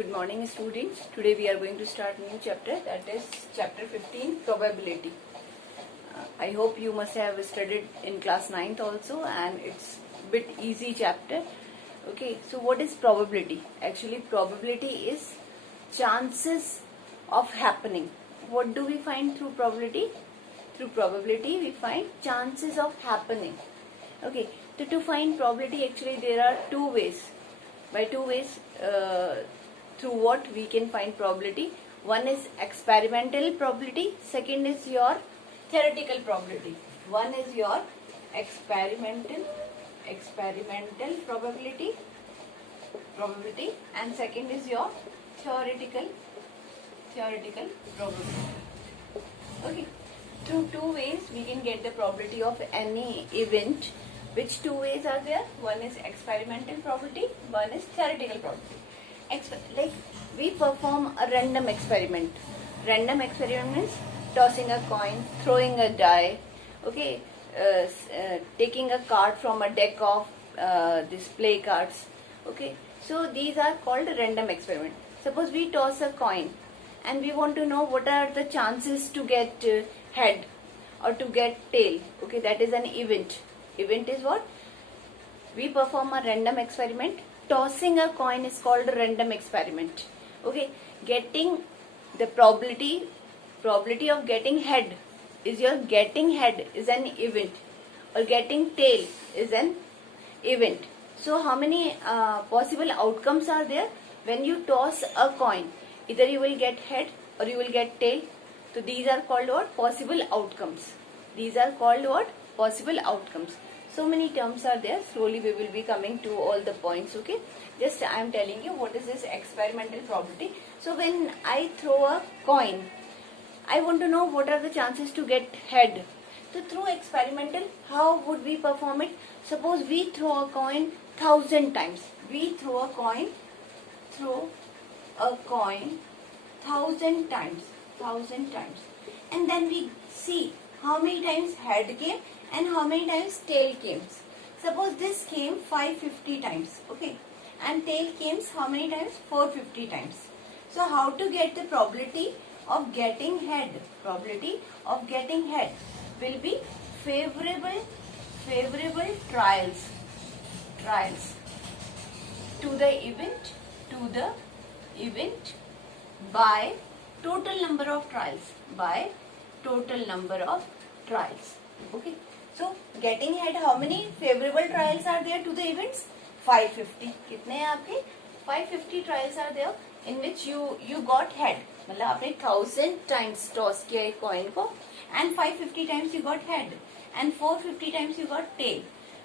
Good morning, students. Today we are going to start new chapter, that is chapter 15, probability. I hope you must have studied in class 9th also, and it's a bit easy chapter. Okay, so what is probability? Actually, probability is chances of happening. What do we find through probability? Through probability we find chances of happening. Okay, so to find probability, actually there are two ways. By two ways, through what we can find probability. One is experimental probability, second is your theoretical probability. One is your experimental probability, and second is your theoretical probability. Okay, through two ways we can get the probability of any event. Which two ways are there? One is experimental probability, one is theoretical probability. Like we perform a random experiment. Random experiment means tossing a coin, throwing a die, okay, taking a card from a deck of these play cards. Okay, so these are called random experiment. Suppose we toss a coin and we want to know what are the chances to get head or to get tail. Okay, that is an event. Event is what? We perform a random experiment. Tossing a coin is called a random experiment. Okay, getting the probability of getting head is your getting head is an event, or getting tail is an event. So how many possible outcomes are there when you toss a coin? Either you will get head or you will get tail. So these are called what? Possible outcomes. These are called what? Possible outcomes. So many terms are there. Slowly we will be coming to all the points. Okay, just I am telling you what is this experimental probability. So when I throw a coin, I want to know what are the chances to get head. So through experimental, how would we perform it? Suppose we throw a coin 1,000 times. We throw a coin 1,000 times, and then we see how many times head came and how many times tail came. Suppose this came 550 times, okay, and tail came how many times? 450 times. So how to get the probability of getting head? Probability of getting head will be favorable trials to the event by total number of trials. Okay, so getting head, how many favorable trials are there to the events? 550. कितने हैं आपके? 550 trials are there in which you got head. मतलब आपने 1,000 times toss किया एक coin को and 550 times you got head and 450 times you got tail.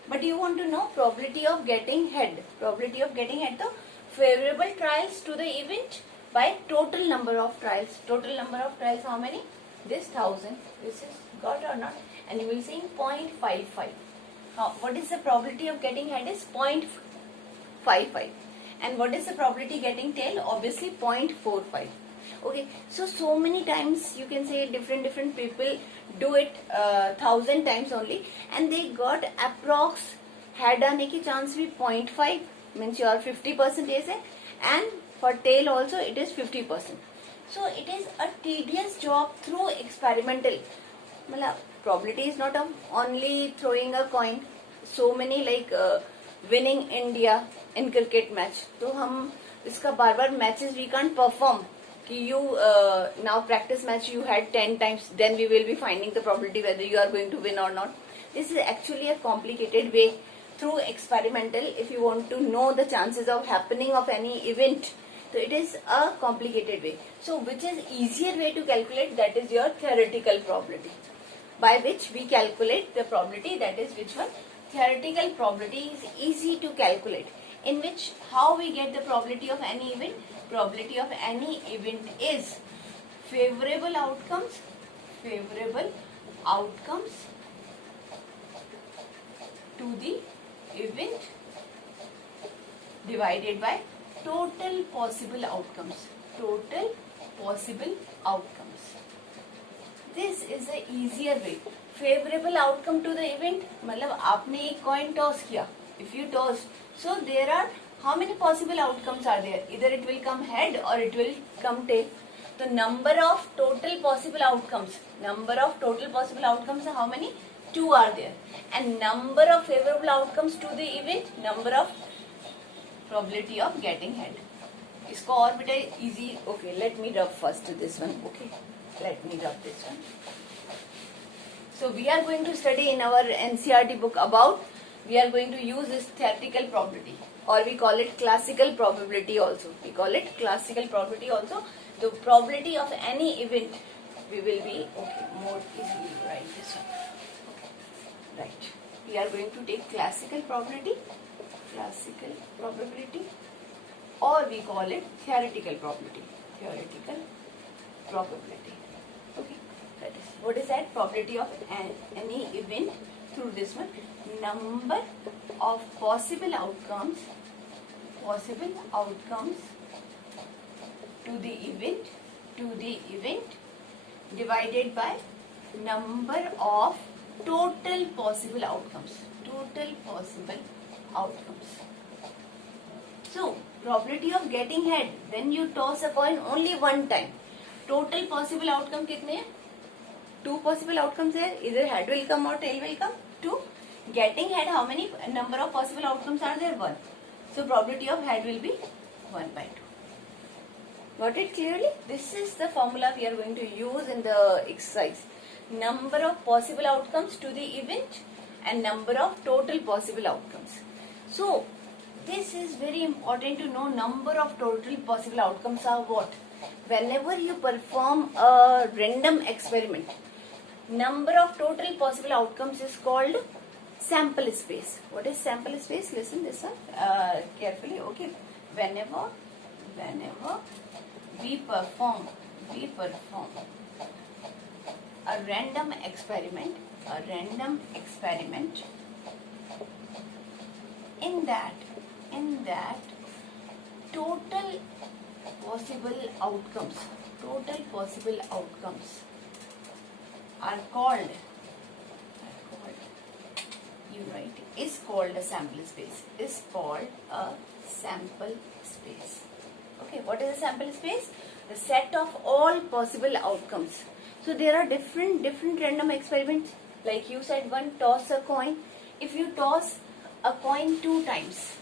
But you want to know probability of getting head. Probability of getting head, तो favorable trials to the event by total number of trials. Total number of trials how many? This 1,000. This is got or not? And you will see 0.55. What is the probability of getting head is 0.55. And what is the probability getting tail? Obviously 0.45. Okay, so many times you can say different people do it 1,000 times only, and they got approx head आने की chance भी 0.5, means your 50% is है, and for tail also it is 50%. So it is a tedious job through experimental. मतलब probability is not only throwing a coin. So many like winning India in cricket match. तो हम इसका बार matches we can't perform. कि you now practice match you had 10 times, then we will be finding the probability whether you are going to win or not. This is actually a complicated way through experimental. If you want to know the chances of happening of any event, so it is a complicated way. So which is easier way to calculate? That is your theoretical probability, by which we calculate the probability. That is which one? Theoretical probability is easy to calculate. In which how we get the probability of any event? Probability of any event is favorable outcomes to the event divided by total possible outcomes. This is the easier way. Favorable outcome to the event मतलब आपने एक coin toss किया. If you toss, so there are how many possible outcomes are there? Either it will come head or it will come tail. The number of total possible outcomes are how many? 2 are there. And number of favorable outcomes to the event, number of probability of getting head. इसको और बेटा easy. Okay, let me rub first this one. Okay, let me rub this one. So we are going to study in our NCERT book about, we are going to use this theoretical probability, or we call it classical probability also. We call it classical probability also. The probability of any event, we will be, okay, more easily write this one. Right. We are going to take classical probability, or we call it theoretical probability. Okay. That is, what is that? Probability of any event through this one. Number of possible outcomes to the event divided by number of total possible outcomes. So probability of getting head when you toss a coin only one time. Total possible outcome कितने हैं? 2 possible outcomes है. Either head will come or tail will come. 2. Getting head, how many number of possible outcomes are there? 1. So probability of head will be 1 by 2. Got it clearly? This is the formula we are going to use in the exercise. Number of possible outcomes to the event and number of total possible outcomes. So this is very important to know. Number of total possible outcomes are what? Whenever you perform a random experiment, number of total possible outcomes is called sample space. What is sample space? Listen this one carefully. Okay. Whenever we perform a random experiment, in that total possible outcomes are called, you write, is called a sample space. Okay, what is a sample space? The set of all possible outcomes. So there are different random experiments. Like you said, one, toss a coin. If you toss a coin 2 times,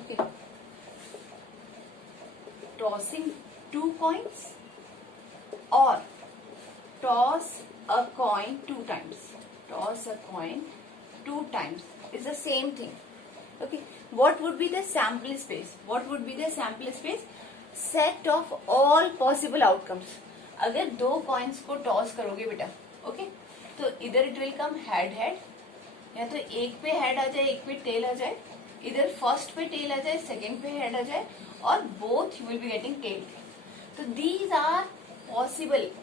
okay, tossing 2 coins or toss a coin 2 times is the same thing. Okay, what would be the sample space? Set of all possible outcomes. अगर 2 coins को toss करोगे बेटा, okay, तो either it will come head, या तो एक पे head आ जाए, एक पे tail आ जाए, इधर first पे tail आ जाए, second पे head आ जाए, और both you will be getting tail. So these are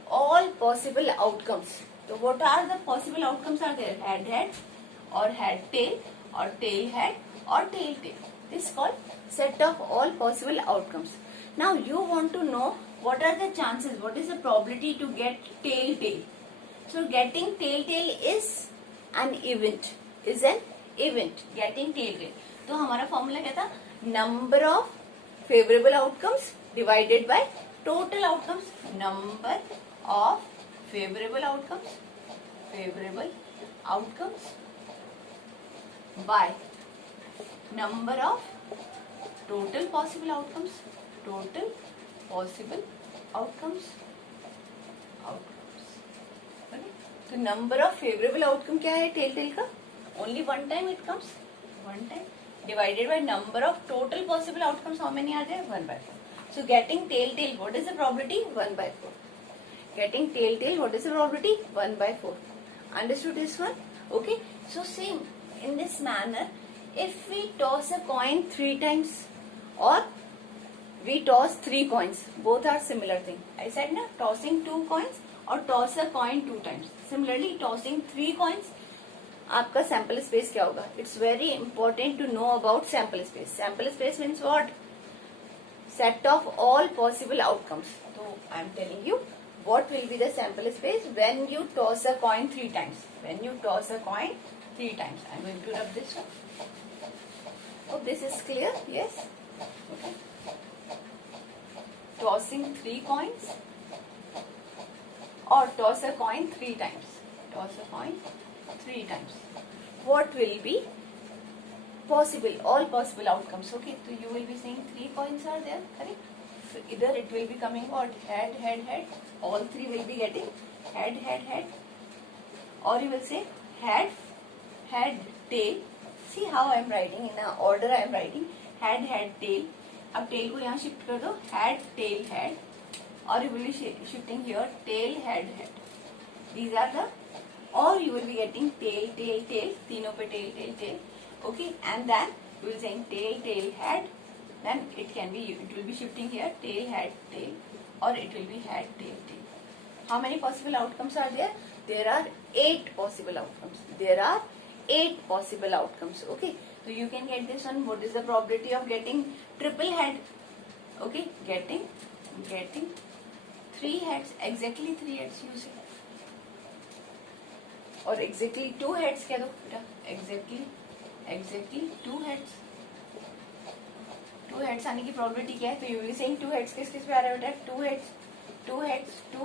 all possible outcomes. So what are the possible outcomes are there? Head, or head tail, or tail head, or tail tail. This is called set of all possible outcomes. Now you want to know what are the chances, what is the probability to get tail tail. So getting tail tail is an event. Getting tail tail. तो हमारा formula क्या था? Number of favorable outcomes divided by total outcomes. Number of favorable outcomes by number of total possible outcomes. Okay? So number of favorable outcome क्या है tail tail का? Only one time it comes. Divided by number of total possible outcomes. How many are there? 1 by 4. So getting tail tail, what is the probability? 1 by 4. Getting tail tail, what is the probability? 1 by 4. Understood this one? Okay. So same in this manner, if we toss a coin 3 times or we toss 3 coins, both are similar thing. I said na, tossing 2 coins or toss a coin 2 times. Similarly, tossing 3 coins, आपका sample space क्या होगा? It's very important to know about sample space. Sample space means what? Set of all possible outcomes. So I am telling you what will be the sample space when you toss a coin 3 times. When you toss a coin 3 times. I'm going to rub this one. Hope this is clear. Yes. Okay. Tossing 3 coins, or toss a coin 3 times. Toss a coin 3 times. What will be possible? All possible outcomes. Okay, so you will be saying 3 coins are there, correct? So either it will be coming what? Head, head, head. All 3 will be getting head, head, head. Or you will say head, head, tail. See how I am writing, in the order I am writing. Head, head, tail. अब tail को यहाँ shift कर दो. Head, tail, head. Or you will be shifting here tail, head, head. These are the, or you will be getting tail, tail, tail. तीनों पे tail, tail, tail. Okay, and then you will saying tail, tail, head. Then it can be, it will be shifting here tail, head, tail, or it will be head, tail, tail. How many possible outcomes are there? There are 8 possible outcomes. There are 8 possible outcomes. Okay, so you can get this one. What is the probability of getting triple head? Okay, getting 3 heads, exactly 3 heads you say, or exactly 2 heads कह दो बेटा, exactly 2 heads. 2 heads आने की probability क्या है? तो you will be saying 2 heads किस पे आ रहा है बेटा? 2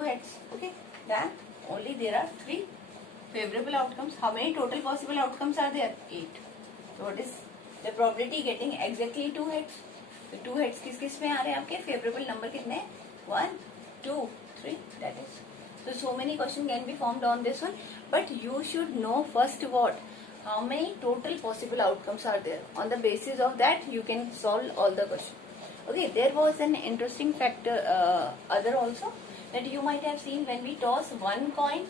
heads. Okay, then only there are 3 favorable outcomes. How many total possible outcomes are there? 8. So what is the probability getting exactly 2 heads? तो 2 heads किस में आ रहे हैं आपके? Favorable number कितने हैं? 1, 2, 3. That is. So many questions can be formed on this one, but you should know first what? How many total possible outcomes are there? On the basis of that, you can solve all the questions. Okay, there was an interesting factor other also, that you might have seen when we toss one coin.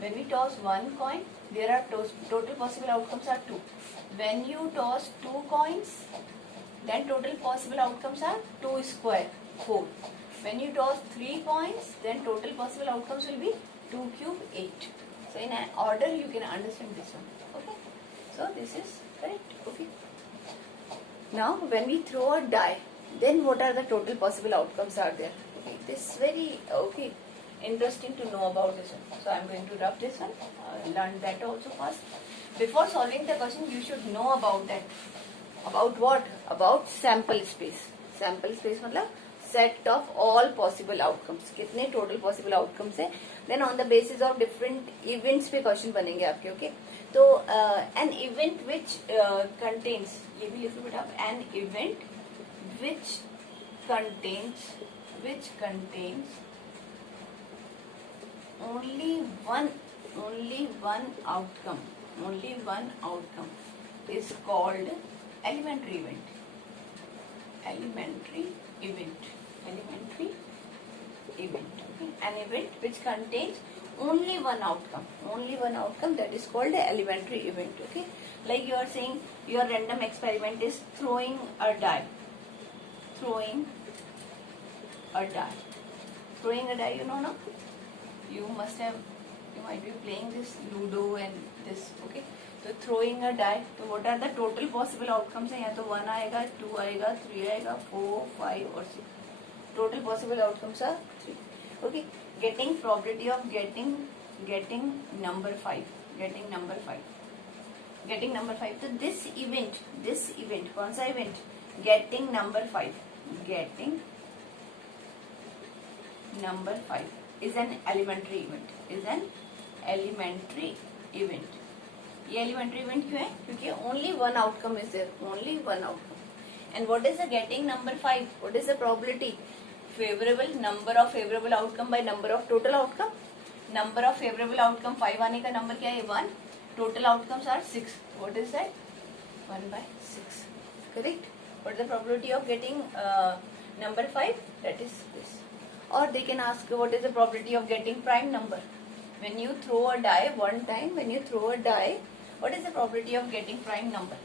When we toss one coin, there are total possible outcomes are 2. When you toss 2 coins, then total possible outcomes are 2 square, 4. When you toss 3 coins, then total possible outcomes will be 2 cube, 8. So in an order you can understand this one. Okay, so this is correct. Okay, now when we throw a die, then what are the total possible outcomes are there? Okay, this is very interesting to know about this one. So I am going to rub this one, learn that also first. Before solving the question, you should know about that. About what? About sample space. Sample space मतलब set of all possible outcomes. कितने total possible outcomes है? Then on the basis of different events पे question बनेंगे आपके. Okay, तो an event which contains, ये भी लिखो बेटा, an event which contains only one outcome is called elementary event. Okay? An event which contains only one outcome, that is called the elementary event. Okay, like you are saying your random experiment is throwing a die, you know now, you might be playing this Ludo and this. Okay, so throwing a die, तो what are the total possible outcomes है? यहाँ तो 1 आएगा, 2 आएगा, 3 आएगा, 4, 5 और 6. Total possible outcomes are 3. Okay, getting probability of getting number 5. So this event कौन सा event? Getting number 5 is an elementary event. ये elementary event क्यों है? क्योंकि only one outcome is there. And what is the getting number 5? What is the probability? Number of favorable outcome by number of total outcome. Number of favorable outcome 5 आने का number क्या है? 1. Total outcomes are 6. What is that? 1 by 6. Correct? What is the probability of getting number 5? That is this. Or they can ask what is the probability of getting prime number. When you throw a die one time, what is the probability of getting prime number?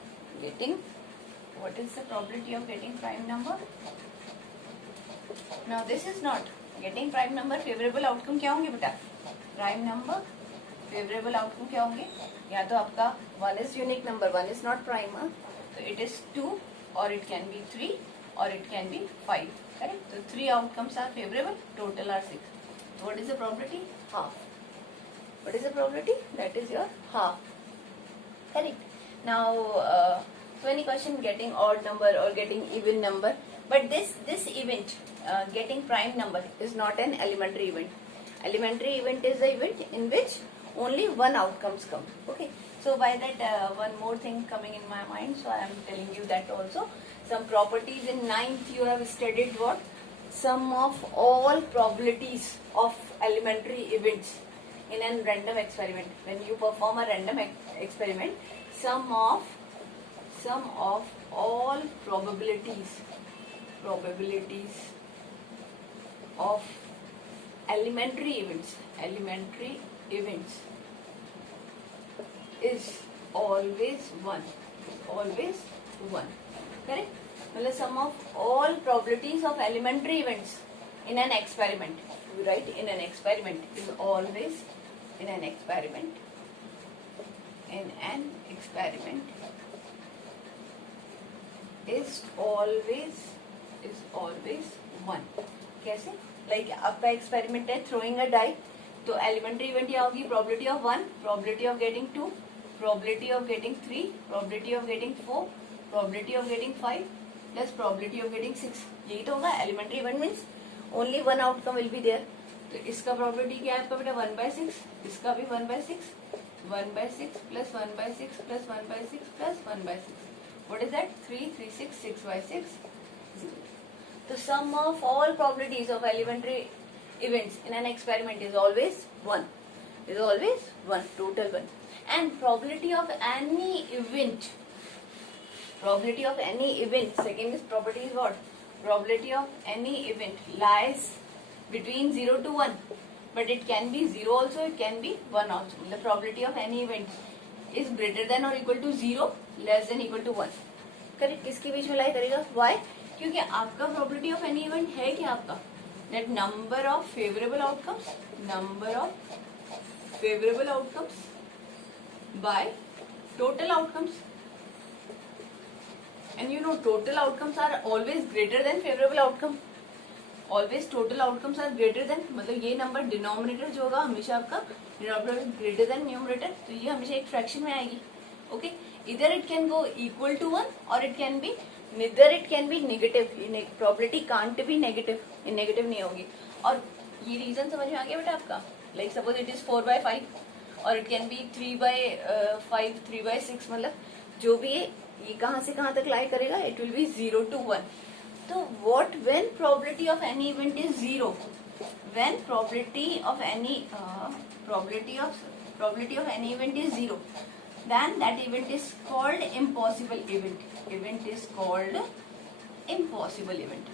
What is the probability of getting prime number? Now this is not getting prime number. Favorable outcome क्या होंगे बेटा? Prime number, favorable outcome क्या होंगे? या तो आपका 1 is unique number, 1 is not prime. So it is 2, or it can be 3, or it can be 5. Correct? So 3 outcomes are favorable, total are 6. So what is the probability? Half. What is the probability? That is your half. Correct. Now, so any question getting odd number or getting even number, but this event, getting prime number, is not an elementary event. Elementary event is the event in which only one outcomes come. Okay. So by that, one more thing coming in my mind. So I am telling you that also. Some properties in ninth you have studied what? Sum of all probabilities of elementary events in a random experiment. When you perform a random experiment, sum of all probabilities of elementary events is always one. Correct? Well, sum of all probabilities of elementary events in an experiment, you write in an experiment, is always in an experiment is always one. कैसे? Like आपका experiment है throwing a die, तो elementary event क्या होगी? Probability of 1, probability of getting 2, probability of getting 3, probability of getting 4, probability of getting 5 plus probability of getting 6. यही तो होगा. Elementary event means only one outcome will be there. तो इसका probability क्या है आपका बेटा? 1/6. इसका भी 1/6. 1/6 plus 1/6 plus 1/6 plus 1/6. What is that? 3, 3, 6, 6/6, 0. The sum of all probabilities of elementary events in an experiment is always 1. Total 1. And probability of any event, second is property is what? Probability of any event lies between 0 to 1. But it can be 0 also, it can be 1 also. The probability of any event is greater than or equal to 0, less than equal to 1. Correct. किसके बीच में लाई करेगा? Why? क्योंकि आपका probability of any event है क्या आपका? That number of favorable outcomes by total outcomes. And you know total outcomes are always greater than favorable outcome. Always total outcomes are greater than, मतलब ये नंबर डिनोमिनेटर जो होगा हमेशा आपका denominator greater than numerator, तो ये हमेशा एक फ्रैक्शन में आएगी. ओके. इधर it can go equal to 1 और it can be neither, it can be negative. Probability can't be negative, negative नहीं होगी. और ये रीजन समझ में आ गया बेटा आपका? लाइक सपोज इट इज 4/5 और इट कैन बी 3/5, 3/6, मतलब जो भी है ये कहाँ से कहाँ तक लाई करेगा? It will be 0 to 1. So what when probability of any event is 0? When probability of any event is 0, then that event is called impossible event. Event is called impossible event.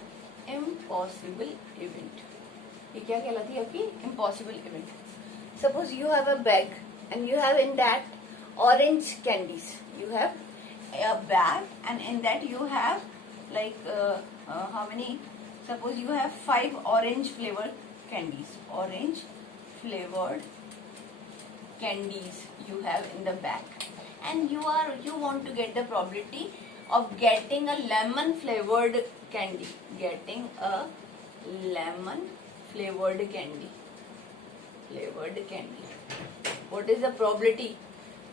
ये क्या कहलाती है आपकी? Impossible event. Suppose you have a bag and you have in that orange candies. You have a bag and in that you have like how many? Suppose you have 5 orange flavored candies. Orange flavored candies you have in the bag, and you want to get the probability of getting a lemon flavored candy. Getting a lemon flavored candy. What is the probability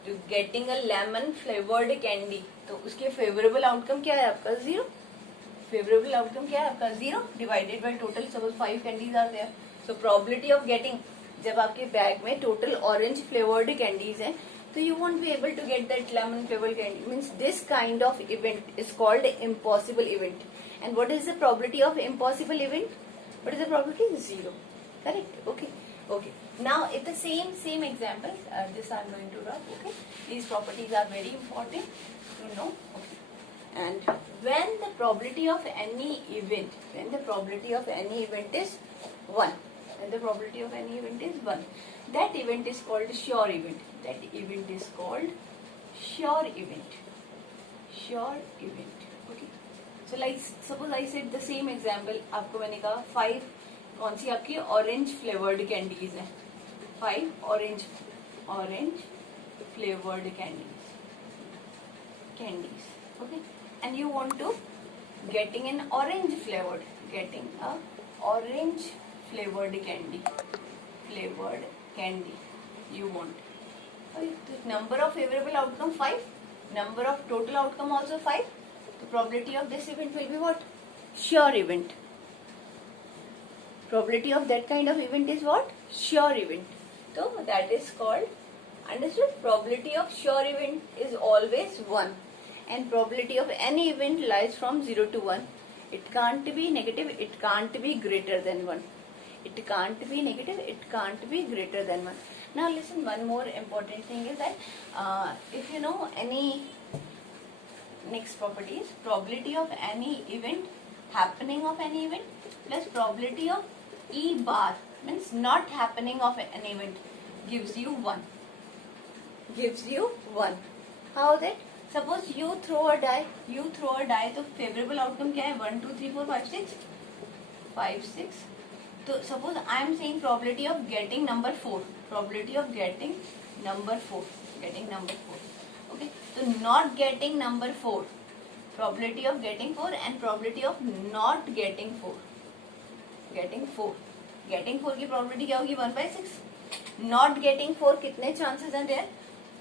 to getting a lemon flavored candy? तो उसके favorable outcome क्या है आपका? 0. Favorable outcome क्या है आपका? 0 divided by total. Suppose 5 candies are there. So probability of getting, जब आपके बैग में total orange flavored candies हैं, so you won't be able to get that lemon flavored candy. Means this kind of event is called impossible event. And what is the probability of impossible event? What is the probability? 0. Correct? Okay. Now it's the same example. This I'm going to rub. Okay. These properties are very important to know. Okay. And when the probability of any event is 1, that event is called sure event. Okay. So like suppose I said the same example. आपको मैंने कहा 5 कौन सी आपकी orange flavoured candies है? 5 orange flavoured candies. Okay. And you want to getting a orange flavored candy you want. Number of favorable outcome 5, number of total outcome also 5. The probability of this event will be what? Sure event. Probability of that kind of event is what? Sure event. So that is called, understood? Probability of sure event is always 1, and probability of any event lies from 0 to 1. It can't be negative, it can't be greater than 1. It can't be negative, it can't be greater than 1. Now listen, one more important thing is that if you know any next property is probability of any event, happening of any event, plus probability of E bar, means not happening of an event, gives you 1. Gives you 1. How that? Suppose you throw a die, तो favorable outcome क्या है? 1, 2, 3, 4, 5, 6. 5, 6. So suppose I am saying probability of getting number 4. Probability of getting number 4. Getting number 4. Okay. So not getting number 4. Probability of getting 4 and probability of not getting 4. Getting 4. Getting 4 की probability क्या होगी? 1/6. Not getting 4 कितने chances are there?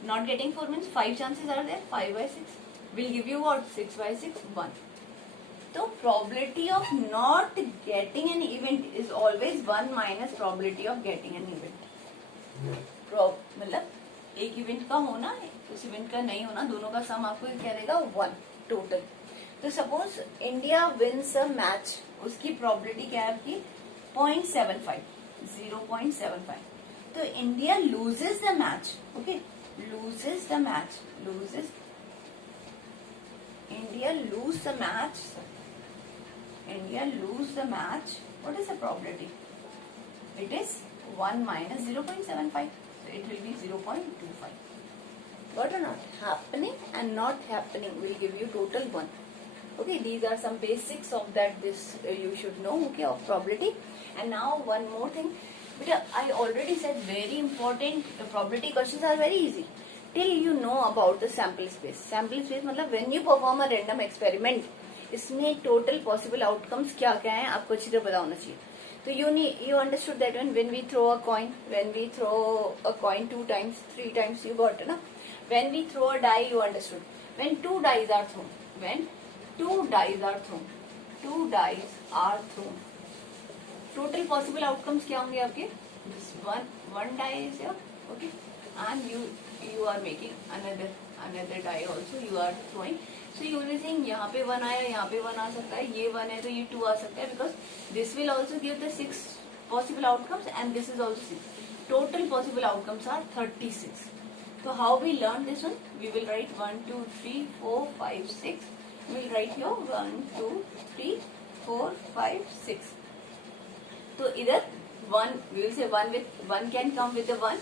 Not getting 4 means 5 chances are there. 5/6 will give you what? 6/6, 1. So probability of not getting an event is always 1 minus probability of getting an event. मतलब एक event का होना, उस event का नहीं होना, दोनों का सम आपको क्या रहेगा? 1 टोटल. तो suppose India wins a match, उसकी प्रोबेबिलिटी क्या है आपकी? 0.75. 0.75. तो India loses the match. Okay, loses the match. India lose the match. What is the probability? It is 1 minus 0.75. So it will be 0.25. Got or not? Happening and not happening will give you total 1. Okay, these are some basics of that. This you should know. Okay, of probability. And now one more thing. I already said very important. Probability questions are very easy till you know about the sample space. Sample space मतलब when you perform a random experiment, इसमें total possible outcomes क्या क्या हैं आपको अच्छी तरह पता होना चाहिए. तो you understood that when we throw a coin 2 times, 3 times you got ना. When we throw a die you understood. When 2 dice are thrown, total possible outcomes क्या होंगे आपके? One die is here, okay, and you are making another die also you are throwing. So you will be saying यहाँ पे 1 आया, यहाँ पे 1 आ सकता है, ये 1 है तो ये 2 आ सकता है, because this will also give the 6 possible outcomes and this is also 6. Total possible outcomes are 36. So how we learn this one? We will write 1, 2, 3, 4, 5, 6. We will write here 1, 2, 3, 4, 5, 6. So either 1, we will say 1 can come with the 1.